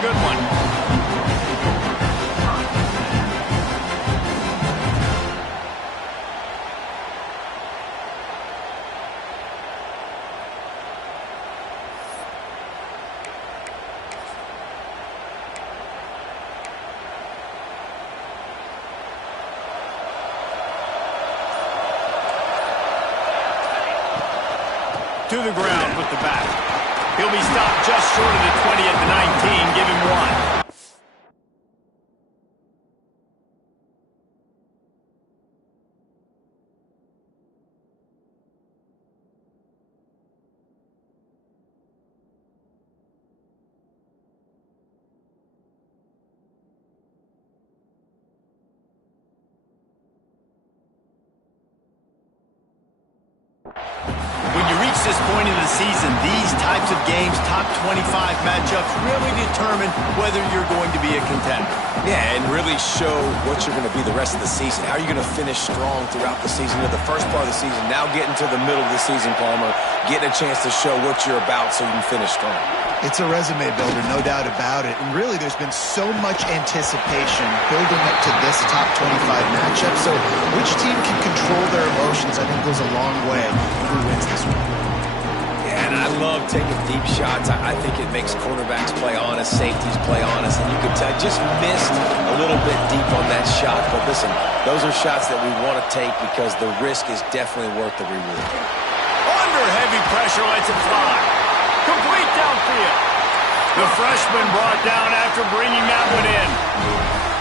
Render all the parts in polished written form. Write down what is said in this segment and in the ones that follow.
a good one. To the ground with the bat. He'll be stopped just short of the 20 at the 19. Give him one. This point in the season, these types of games, top 25 matchups, really determine whether you're going to be a contender. Yeah, and really show what you're going to be the rest of the season. How are you going to finish strong throughout the season? You know, the first part of the season, now getting to the middle of the season, Palmer, getting a chance to show what you're about so you can finish strong. It's a resume builder, no doubt about it. And really, there's been so much anticipation building up to this top 25 matchup. So which team can control their emotions, I think, goes a long way in who wins this one. And I love taking deep shots. I think it makes cornerbacks play honest, safeties play honest, and you can tell just missed a little bit deep on that shot. But listen, those are shots that we want to take because the risk is definitely worth the reward. Under heavy pressure, lets it fly. Complete downfield. The freshman brought down after bringing that one in.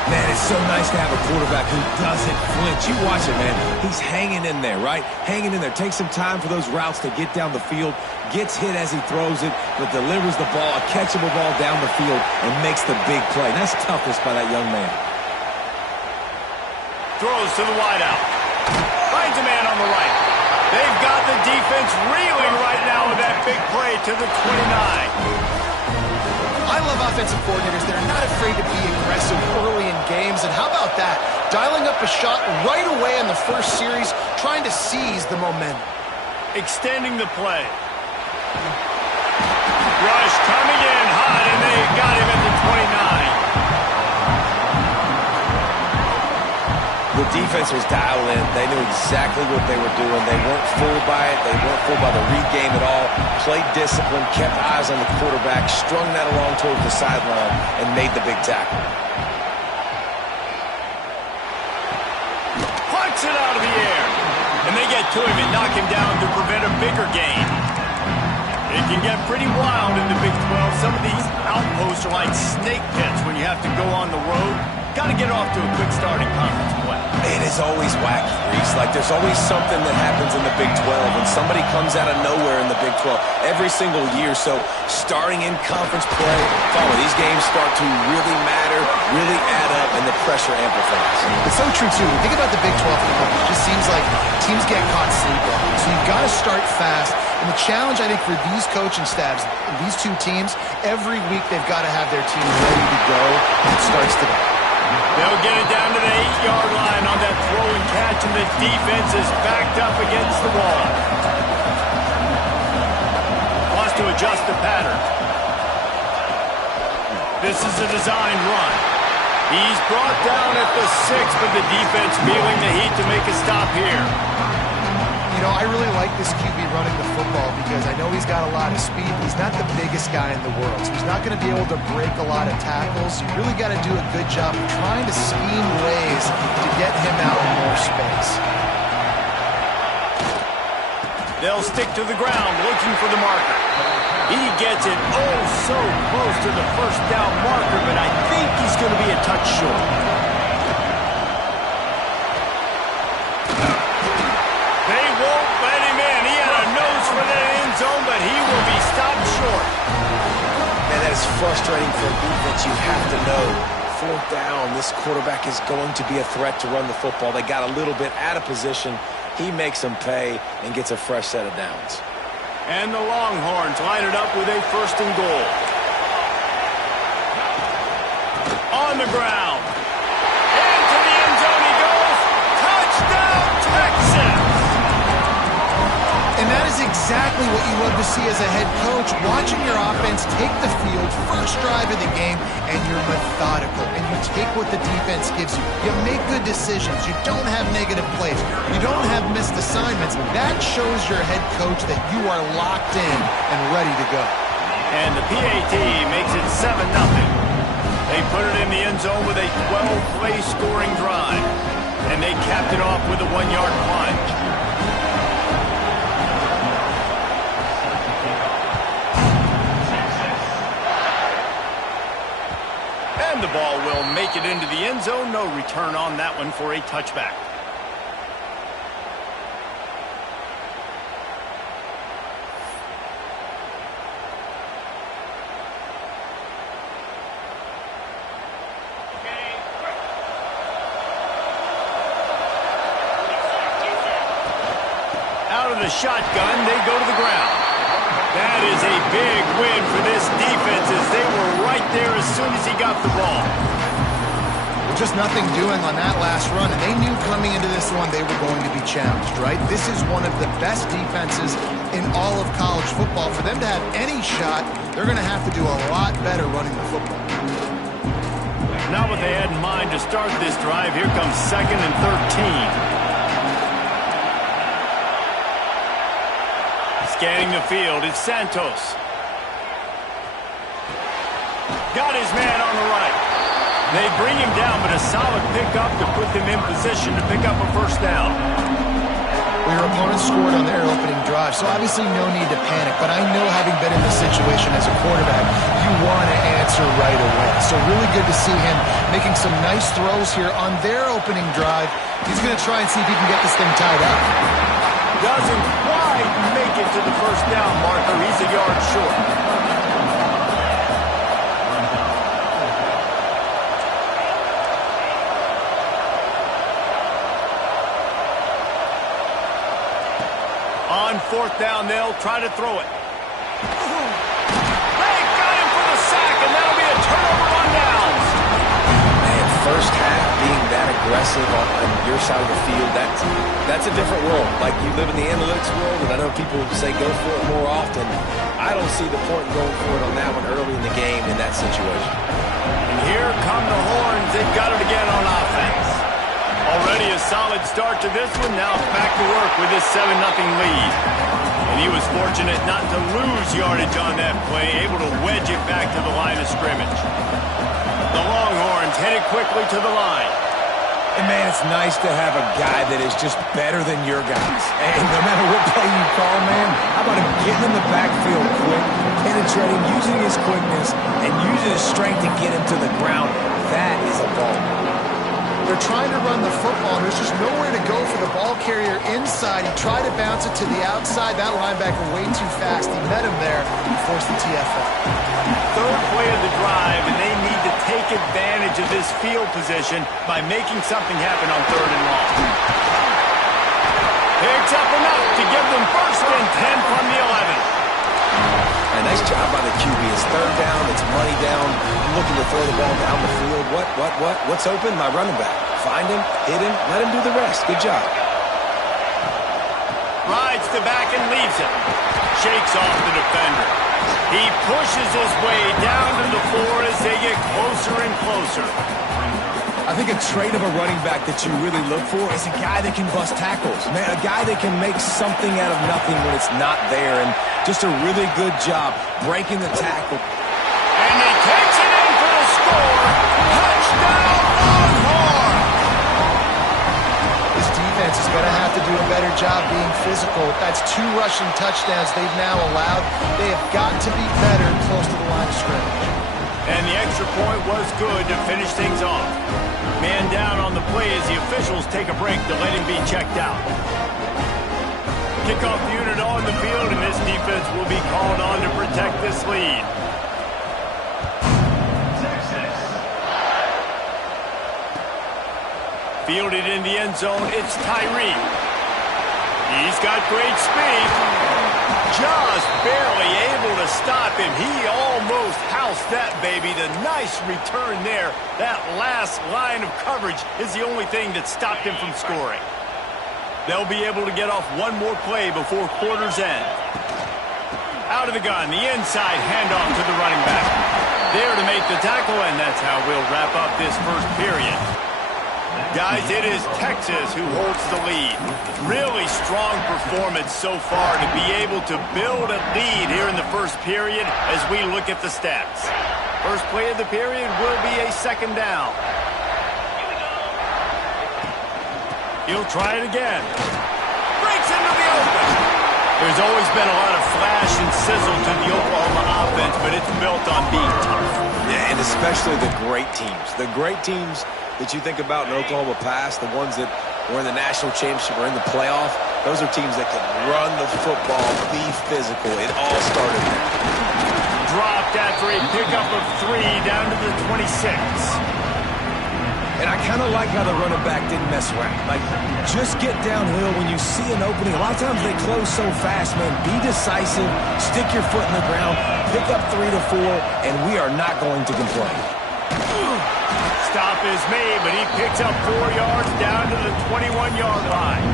Man, it's so nice to have a quarterback who doesn't flinch. You watch it, man. He's hanging in there, right? Hanging in there. Takes some time for those routes to get down the field. Gets hit as he throws it, but delivers the ball, a catchable ball down the field, and makes the big play. That's toughness by that young man. Throws to the wideout. Finds a man on the right. They've got the defense reeling right now with that big play to the 29. I love offensive coordinators that are not afraid to be aggressive early in games. And how about that? Dialing up a shot right away in the first series, trying to seize the momentum. Extending the play. Rush coming in hot, and they got him at the 29. The defense was dialed in. They knew exactly what they were doing. They weren't fooled by it. They weren't fooled by the read game at all. Played discipline, kept eyes on the quarterback, strung that along towards the sideline, and made the big tackle. Punts it out of the air. And they get to him and knock him down to prevent a bigger gain. It can get pretty wild in the Big 12. Some of these outposts are like snake pits when you have to go on the road. Got to get off to a quick start in conference play. It is always wacky, Reese. Like, there's always something that happens in the Big 12, and somebody comes out of nowhere in the Big 12 every single year. So, starting in conference play, these games start to really matter, really add up, and the pressure amplifies. It's so true, too. Think about the Big 12 football. It just seems like teams get caught sleeping. So, you've got to start fast. And the challenge, I think, for these coaching staffs, these two teams, every week they've got to have their team ready to go, and it starts today. They'll get it down to the 8-yard line on that throw and catch, and the defense is backed up against the wall. Wants to adjust the pattern. This is a designed run. He's brought down at the 6, but the defense feeling the heat to make a stop here. You know, I really like this QB running the football because I know he's got a lot of speed. He's not the biggest guy in the world, so he's not going to be able to break a lot of tackles. You really got to do a good job of trying to scheme ways to get him out in more space. They'll stick to the ground looking for the marker. He gets it oh so close to the first down marker, but I think he's going to be a touch short. Zone, but he will be stopped short. Man, that is frustrating for a defense. You have to know, 4th down, this quarterback is going to be a threat to run the football. They got a little bit out of position. He makes them pay and gets a fresh set of downs. And the Longhorns line it up with a 1st and goal. On the ground. Into the end zone he goes. Touchdown, Texas! And that is exactly exactly what you love to see as a head coach, watching your offense take the field, first drive of the game, and you're methodical, and you take what the defense gives you. You make good decisions. You don't have negative plays. You don't have missed assignments. That shows your head coach that you are locked in and ready to go. And the PAT makes it 7-0. They put it in the end zone with a 12-play scoring drive. And they capped it off with a 1-yard plunge. And the ball will make it into the end zone. No return on that one for a touchback. Out of the shotgun, they go to the ground. That is a big win for this defense as they were right there as soon as he got the ball. Just nothing doing on that last run, and they knew coming into this one they were going to be challenged, right? This is one of the best defenses in all of college football. For them to have any shot, they're going to have to do a lot better running the football. Not what they had in mind to start this drive. Here comes 2nd and 13. Scanning the field, it's Santos. Got his man on the right. They bring him down, but a solid pickup to put them in position to pick up a first down. Well, your opponent scored on their opening drive, so obviously no need to panic. But I know, having been in this situation as a quarterback, you want to answer right away. So really good to see him making some nice throws here on their opening drive. He's going to try and see if he can get this thing tied up. Doesn't quite make it to the first down marker. He's a yard short. On 4th down, they'll try to throw it. They got him for the sack, and that'll be a turnover on downs. Man, first half being that aggressive on your side of the field, that's a different world. Like, you live in the analytics world, and I know people say go for it more often. I don't see the point in going for it on that one early in the game in that situation. And here come the horns. They've got it again on offense. Already a solid start to this one. Now back to work with this 7-0 lead. And he was fortunate not to lose yardage on that play, able to wedge it back to the line of scrimmage. The Longhorns headed quickly to the line. And, man, it's nice to have a guy that is just better than your guys. And no matter what play you call, man, how about him getting in the backfield quick, penetrating, using his quickness, and using his strength to get him to the ground? That is a ball. They're trying to run the football, and there's just nowhere to go for the ball carrier inside. He tried to bounce it to the outside. That linebacker way too fast. He met him there and forced the TFL. 3rd play of the drive, and they need to take advantage of this field position by making something happen on 3rd and long. Picks up enough to give them 1st and 10 from the 11. A nice job by the QB. It's 3rd down. It's money down. I'm looking to throw the ball down the field. What's open? My running back. Find him, hit him, let him do the rest. Good job. Rides the back and leaves it. Shakes off the defender. He pushes his way down to the floor as they get closer and closer. I think a trait of a running back that you really look for is a guy that can bust tackles. Man, a guy that can make something out of nothing when it's not there. And just a really good job breaking the tackle. And he takes it in for the score. Touchdown, Longhorn! This defense is going to have to do a better job being physical. That's 2 rushing touchdowns they've now allowed. They have got to be better close to the line of scrimmage. And the extra point was good to finish things off. Man down on the play as the officials take a break to let him be checked out. Kickoff unit on the field, and this defense will be called on to protect this lead. Fielded in the end zone, it's Tyree. He's got great speed. Just barely able to stop him. He almost housed that baby. The nice return there. That last line of coverage is the only thing that stopped him from scoring. They'll be able to get off one more play before quarter's end. Out of the gun, the inside handoff to the running back. There to make the tackle, and that's how we'll wrap up this first period. Guys, it is Texas who holds the lead. Really strong performance so far to be able to build a lead here in the first period as we look at the stats. First play of the period will be a second down. He'll try it again. Breaks into the open. There's always been a lot of flash and sizzle to the Oklahoma offense, but it's built on being tough. Yeah, and especially the great teams. The great teams that you think about in Oklahoma past, the ones that were in the national championship or in the playoff, those are teams that can run the football, be physical. It all started there. Dropped after a pickup of 3 down to the 26. And I kind of like how the running back didn't mess around. Like, just get downhill when you see an opening. A lot of times they close so fast, man. Be decisive, stick your foot in the ground, pick up 3 to 4, and we are not going to complain. Stop is made, but he picks up 4 yards down to the 21-yard line.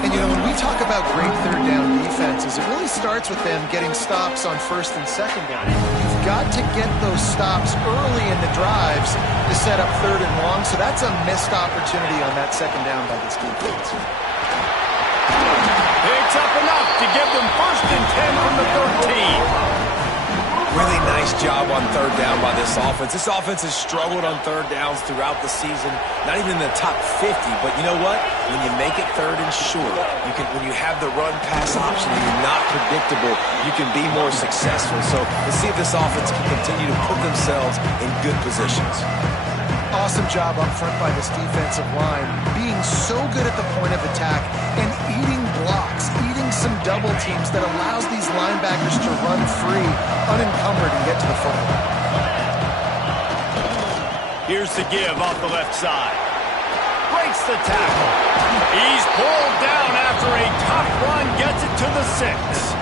And, you know, when we talk about great third down defenses, it really starts with them getting stops on first and second down. You've got to get those stops early in the drives to set up third and long, so that's a missed opportunity on that second down by this defense. Picks up enough to give them first and 10 from the 13. Really nice job on third down by this offense. This offense has struggled on third downs throughout the season. Not even in the top 50, but you know what? When you make it third and short, when you have the run-pass option and you're not predictable, you can be more successful. So let's see if this offense can continue to put themselves in good positions. Awesome job up front by this defensive line, being so good at the point of attack and eating blocks, eating some double teams that allows these linebackers to run free, unencumbered, and get to the football. Here's the give off the left side. Breaks the tackle. He's pulled down after a tough run, gets it to the 6.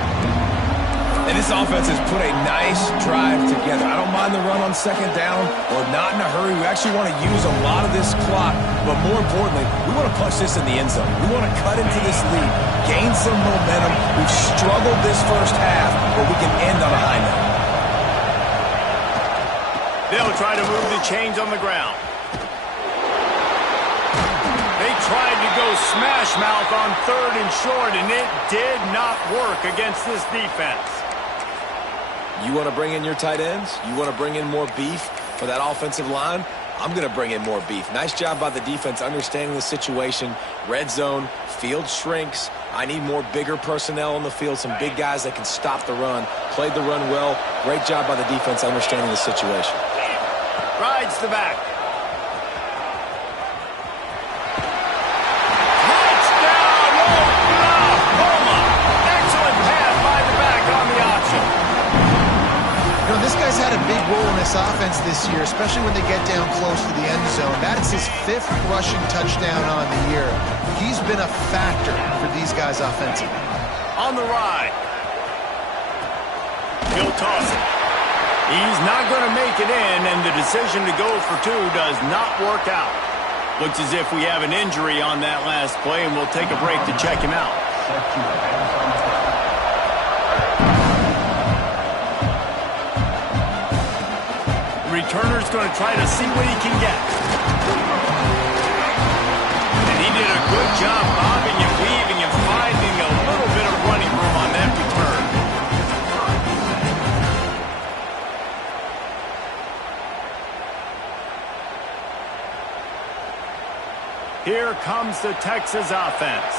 And this offense has put a nice drive together. I don't mind the run on second down. We're not in a hurry. We actually want to use a lot of this clock, but more importantly, we want to punch this in the end zone. We want to cut into this lead, gain some momentum. We've struggled this first half, but we can end on a high note. They'll try to move the chains on the ground. They tried to go smash mouth on third and short, and it did not work against this defense. You want to bring in your tight ends? You want to bring in more beef for that offensive line? I'm going to bring in more beef. Nice job by the defense understanding the situation. Red zone, field shrinks. I need more bigger personnel on the field, some big guys that can stop the run. Played the run well. Great job by the defense understanding the situation. Rides the back. This guy's had a big role in this offense this year, especially when they get down close to the end zone. That's his 5th rushing touchdown on the year. He's been a factor for these guys offensively. On the ride. He'll toss it. He's not going to make it in, and the decision to go for 2 does not work out. Looks as if we have an injury on that last play, and we'll take a break to check him out. Returner's going to try to see what he can get. And he did a good job bobbing and weaving and finding a little bit of running room on that return. Here comes the Texas offense.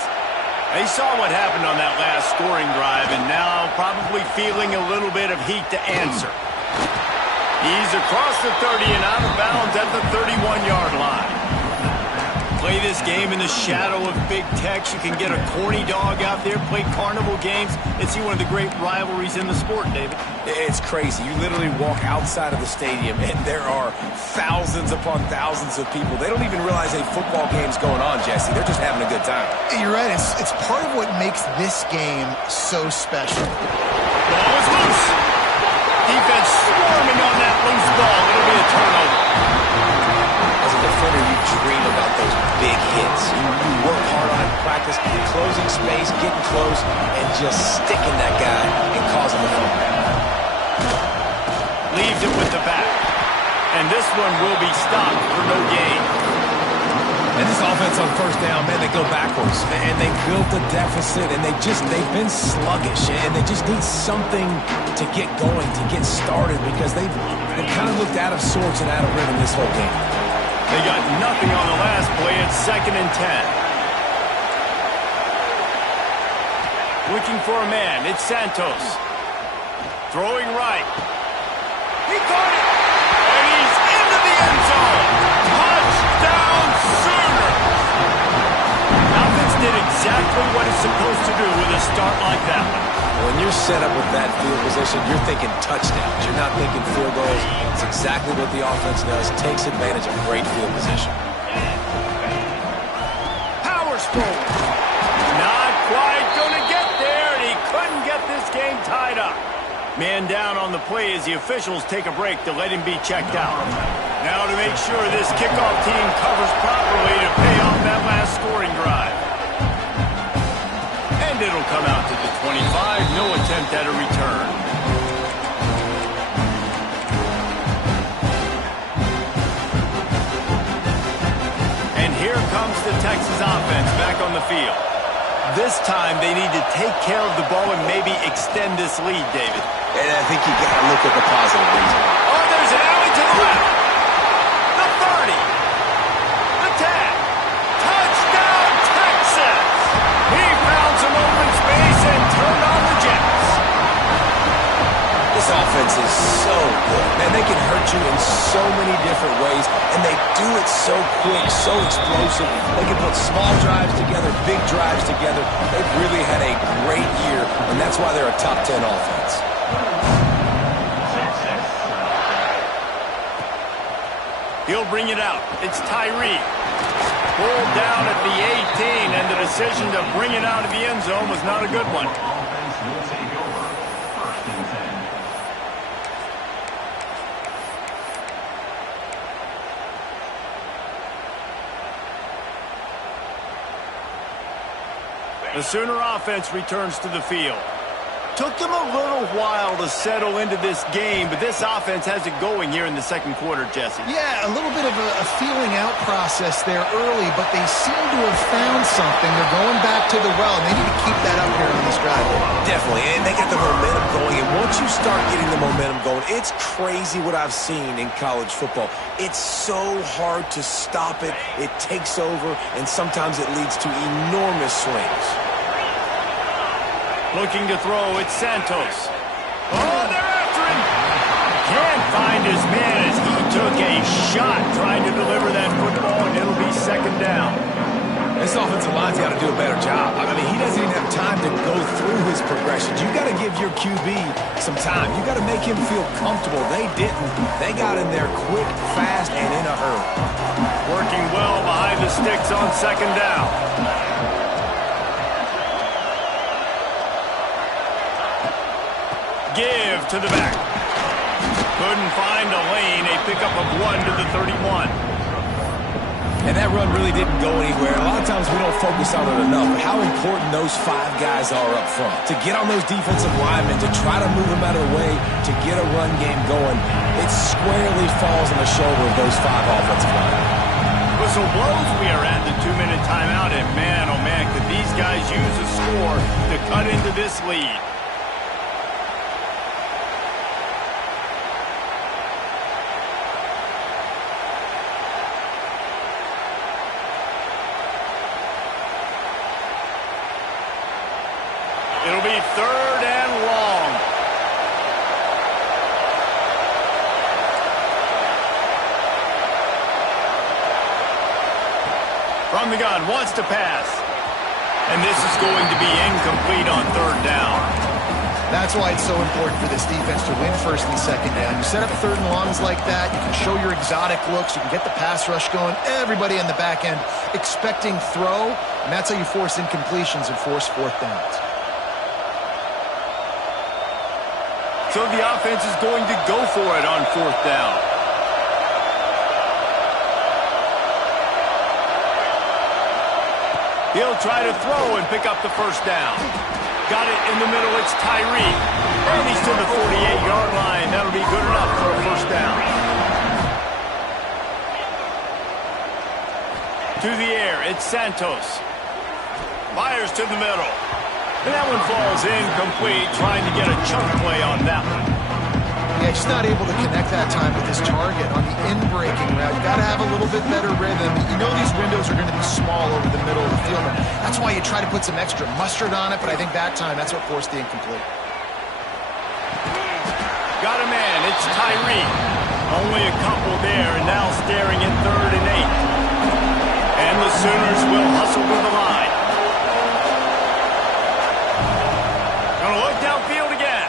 They saw what happened on that last scoring drive and now probably feeling a little bit of heat to answer. He's across the 30 and out of bounds at the 31-yard line. Play this game in the shadow of Big Tex. You can get a corny dog out there, play carnival games, and see one of the great rivalries in the sport, David. It's crazy. You literally walk outside of the stadium, and there are thousands upon thousands of people. They don't even realize a football game's going on, Jesse. They're just having a good time. You're right. It's part of what makes this game so special. Ball is loose. Defense swarming on that loose ball. It'll be a turnover. As a defender, you dream about those big hits. You work hard on it in practice. Closing space, getting close, and just sticking that guy and causing the fumble. Leaves it with the back. And this one will be stopped for no gain. And this offense on first down, man, they go backwards. And they built a deficit, and they've been sluggish. And they just need something to get going, to get started, because they've kind of looked out of sorts and out of rhythm this whole game. They got nothing on the last play. It's 2nd and 10. Looking for a man. It's Santos. Throwing right. He caught it. And he's into the end zone. Touchdown Sooners. Offense did exactly what it's supposed to do with a start like that one. When you're set up with that field position, you're thinking touchdowns. You're not thinking field goals. It's exactly what the offense does. Takes advantage of great field position. Power stroke. Not quite going to get there, and he couldn't get this game tied up. Man down on the play as the officials take a break to let him be checked out. Now to make sure this kickoff team covers properly to pay off that last scoring drive. And it'll come out to the 25. No attempt at a return. And here comes the Texas offense back on the field. This time they need to take care of the ball and maybe extend this lead, David. And I think you got to look at the positive reason. Oh, there's an alley to the left. The 30. The 10. Touchdown, Texas. He found some open space and turned on the Jets. This offense is so good. Man, they can hurt you in so many different ways, and they do it so quick, so explosive. They can put small drives together, big drives together. They've really had a great year, and that's why they're a top 10 offense. He'll bring it out. It's Tyree. Pulled down at the 18, and the decision to bring it out of the end zone was not a good one. The Sooner offense returns to the field. Took them a little while to settle into this game, but this offense has it going here in the second quarter, Jesse. Yeah, a little bit of a feeling out process there early, but they seem to have found something. They're going back to the well, and they need to keep that up here on this drive. Definitely, and they got the momentum going, and once you start getting the momentum going, it's crazy what I've seen in college football. It's so hard to stop it. It takes over, and sometimes it leads to enormous swings. Looking to throw, it's Santos. Oh, they're after him. Can't find his man as he took a shot trying to deliver that football, and it'll be 2nd down. This offensive line's got to do a better job. I mean, he doesn't even have time to go through his progressions. You got to give your QB some time. You got to make him feel comfortable. They didn't. They got in there quick, fast, and in a hurry. Working well behind the sticks on 2nd down. Give to the back. Couldn't find a lane. A pickup of 1 to the 31. And that run really didn't go anywhere. A lot of times we don't focus on it enough, but how important those 5 guys are up front. To get on those defensive linemen, to try to move them out of the way, to get a run game going, it squarely falls on the shoulder of those 5 offensive linemen. Whistle blows. We are at the 2-minute timeout, and man, oh man, could these guys use a score to cut into this lead. It'll be 3rd and long. From the gun, wants to pass. And this is going to be incomplete on 3rd down. That's why it's so important for this defense to win 1st and 2nd down. You set up 3rd and longs like that, you can show your exotic looks, you can get the pass rush going, everybody on the back end expecting throw, and that's how you force incompletions and force 4th downs. So the offense is going to go for it on 4th down. He'll try to throw and pick up the first down. Got it in the middle. It's Tyreek. And he's to the 48-yard line. That'll be good enough for a first down. To the air, it's Santos. Fires to the middle. And that one falls incomplete, trying to get a chunk play on that one. Yeah, just not able to connect that time with his target on the in-breaking route. You got to have a little bit better rhythm. You know these windows are going to be small over the middle of the field. That's why you try to put some extra mustard on it, but I think that time that's what forced the incomplete. Got a man, it's Tyreek. Only a couple there, and now staring at 3rd and 8. And the Sooners will hustle to the line. Gonna look downfield again.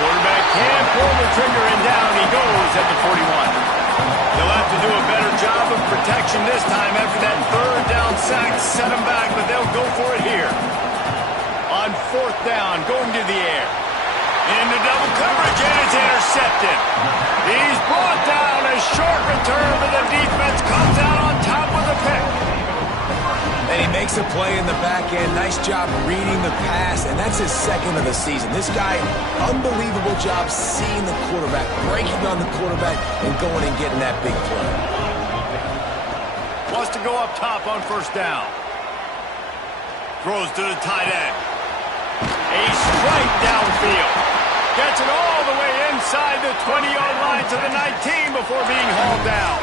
Quarterback can pull the trigger, and down he goes at the 41. They'll have to do a better job of protection this time after that 3rd down sack set him back, but they'll go for it here. On 4th down, going to the air. Into double coverage, and it's intercepted. He's brought down. A short return, but the defense comes out on top with the pick. And he makes a play in the back end. Nice job reading the pass, and that's his 2nd of the season. This guy, unbelievable job seeing the quarterback, breaking on the quarterback, and going and getting that big play. Wants to go up top on 1st down. Throws to the tight end. A strike downfield. Gets it all the way inside the 20-yard line to the 19 before being hauled down.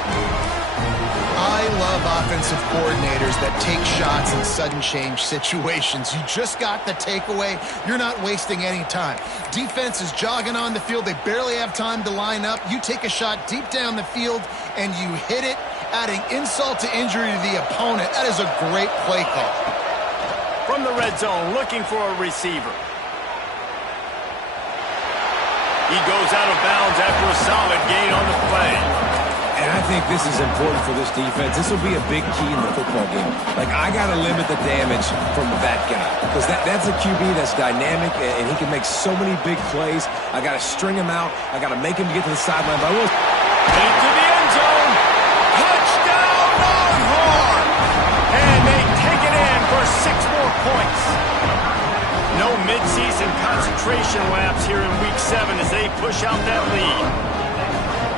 I love offensive coordinators that take shots in sudden change situations. You just got the takeaway. You're not wasting any time. Defense is jogging on the field. They barely have time to line up. You take a shot deep down the field, and you hit it, adding insult to injury to the opponent. That is a great play call. From the red zone, looking for a receiver. He goes out of bounds after a solid gain on the play. And I think this is important for this defense. This will be a big key in the football game. Like, I got to limit the damage from that guy. Because that's a QB that's dynamic, and he can make so many big plays. I got to string him out. I got to make him get to the sideline. But I will... Into the end zone. Touchdown, Longhorn! And they take it in for 6 more points. No midseason concentration laps here in Week 7 as they push out that lead.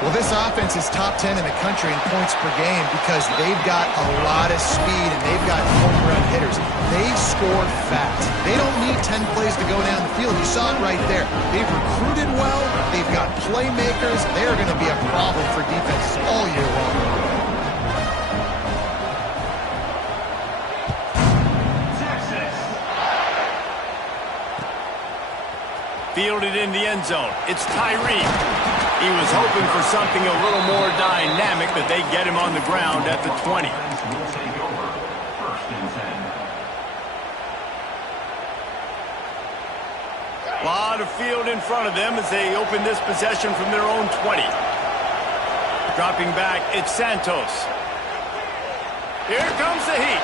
Well, this offense is top 10 in the country in points per game because they've got a lot of speed and they've got home run hitters. They score fast. They don't need 10 plays to go down the field. You saw it right there. They've recruited well. They've got playmakers. They're going to be a problem for defenses all year long. Fielded in the end zone. It's Tyreek. He was hoping for something a little more dynamic, but they get him on the ground at the 20. A lot of field in front of them as they open this possession from their own 20. Dropping back, it's Santos. Here comes the heat.